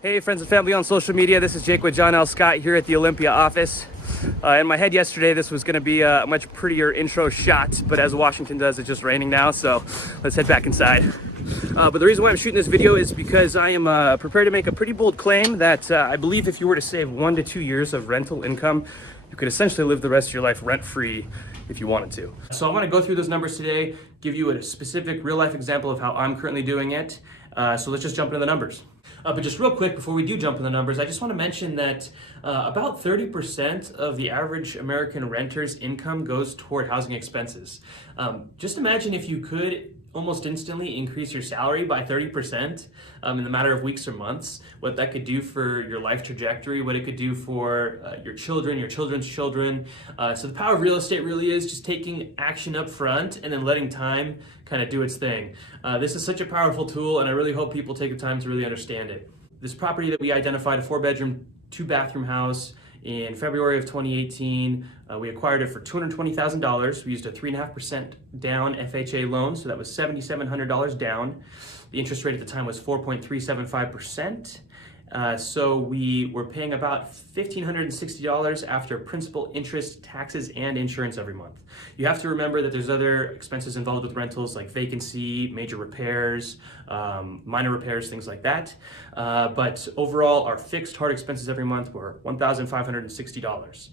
Hey friends and family on social media, this is Jake with John L. Scott here at the Olympia office. In my head yesterday, this was gonna be a much prettier intro shot, but as Washington does, it's just raining now, so let's head back inside. But the reason why I'm shooting this video is because I am prepared to make a pretty bold claim that I believe if you were to save 1 to 2 years of rental income, you could essentially live the rest of your life rent-free if you wanted to. So I wanna go through those numbers today, give you a specific real-life example of how I'm currently doing it. So let's just jump into the numbers. But just real quick, before we do jump in the numbers, I just want to mention that about 30% of the average American renter's income goes toward housing expenses. Just imagine if you could almost instantly increase your salary by 30% in the matter of weeks or months, what that could do for your life trajectory, what it could do for your children, your children's children. So the power of real estate really is just taking action up front and then letting time kind of do its thing. This is such a powerful tool, and I really hope people take the time to really understand it. This property that we identified, a 4-bedroom, 2-bathroom house, in February of 2018, we acquired it for $220,000. We used a 3.5% down FHA loan, so that was $7,700 down. The interest rate at the time was 4.375%. So we were paying about $1,560 after principal, interest, taxes, and insurance every month. You have to remember that there's other expenses involved with rentals like vacancy, major repairs, minor repairs, things like that. But overall, our fixed hard expenses every month were $1,560.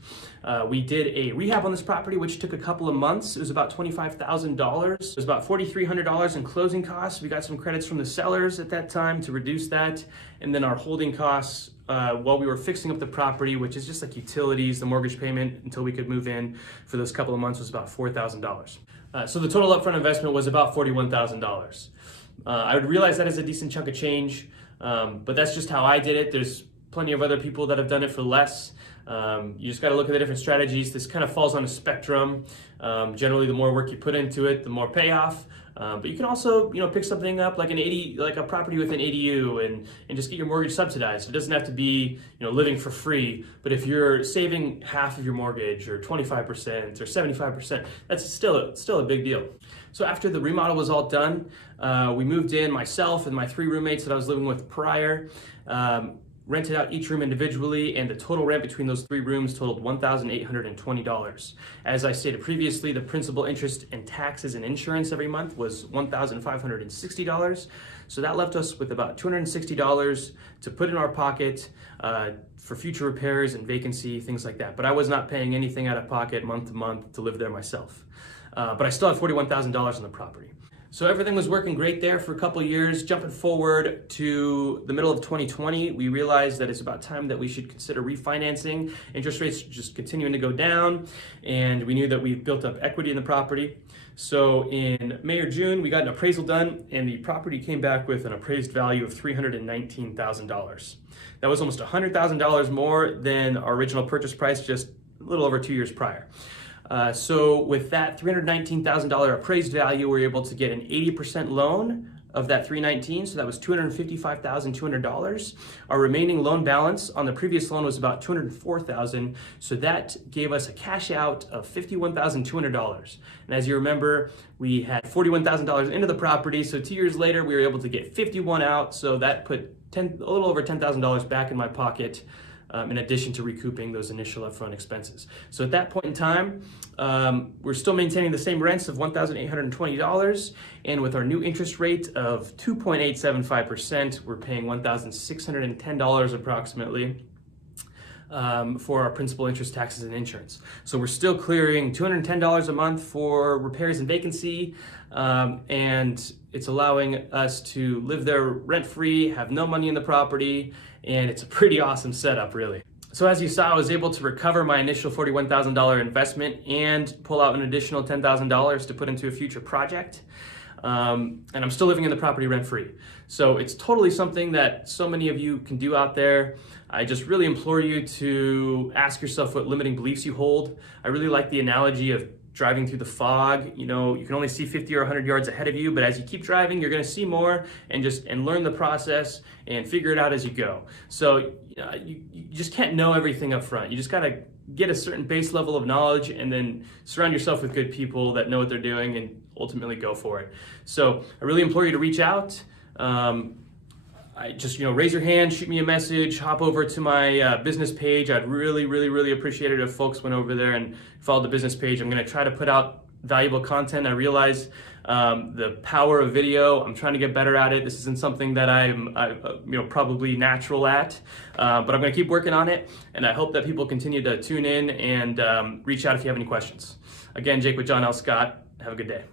We did a rehab on this property, which took a couple of months. It was about $25,000. It was about $4,300 in closing costs. We got some credits from the sellers at that time to reduce that. And then our holding costs while we were fixing up the property, which is just like utilities, the mortgage payment until we could move in for those couple of months, was about $4,000. So the total upfront investment was about $41,000. I would realize that is a decent chunk of change, but that's just how I did it. There's plenty of other people that have done it for less. You just got to look at the different strategies. This kind of falls on a spectrum. Generally, the more work you put into it, the more payoff. But you can also, pick something up like like a property with an ADU and just get your mortgage subsidized. It doesn't have to be, living for free. But if you're saving half of your mortgage or 25% or 75%, that's still a big deal. So after the remodel was all done, we moved in, myself and my 3 roommates that I was living with prior. Rented out each room individually, and the total rent between those 3 rooms totaled $1,820. As I stated previously, the principal, interest, and taxes and insurance every month was $1,560. So that left us with about $260 to put in our pocket for future repairs and vacancy, things like that. But I was not paying anything out of pocket month to month to live there myself. But I still had $41,000 on the property. So everything was working great there for a couple of years. Jumping forward to the middle of 2020, we realized that it's about time that we should consider refinancing. Interest rates just continuing to go down, and we knew that we built up equity in the property. So in May or June, we got an appraisal done, and the property came back with an appraised value of $319,000. That was almost $100,000 more than our original purchase price just a little over 2 years prior. So with that $319,000 appraised value, we were able to get an 80% loan of that $319,000, so that was $255,200. Our remaining loan balance on the previous loan was about $204,000, so that gave us a cash out of $51,200. And as you remember, we had $41,000 into the property, so 2 years later we were able to get $51,000 out, so that put a little over $10,000 back in my pocket. In addition to recouping those initial upfront expenses. So at that point in time, we're still maintaining the same rents of $1,820, and with our new interest rate of 2.875%, we're paying $1,610 approximately for our principal, interest, taxes, and insurance. So we're still clearing $210 a month for repairs and vacancy, and it's allowing us to live there rent-free, have no money in the property, and it's a pretty awesome setup, really. So as you saw, I was able to recover my initial $41,000 investment and pull out an additional $10,000 to put into a future project. And I'm still living in the property rent-free. So it's totally something that so many of you can do out there. I just really implore you to ask yourself what limiting beliefs you hold. I really like the analogy of driving through the fog. You can only see 50 or 100 yards ahead of you, but as you keep driving, you're gonna see more and learn the process and figure it out as you go. So you just can't know everything up front. You just gotta get a certain base level of knowledge and then surround yourself with good people that know what they're doing and ultimately go for it. So I really implore you to reach out. just, raise your hand, shoot me a message, hop over to my business page. I'd really appreciate it if folks went over there and followed the business page. I'm going to try to put out valuable content. I realize the power of video. I'm trying to get better at it. This isn't something that I'm probably natural at, but I'm going to keep working on it. And I hope that people continue to tune in and reach out if you have any questions. Again, Jake with John L. Scott. Have a good day.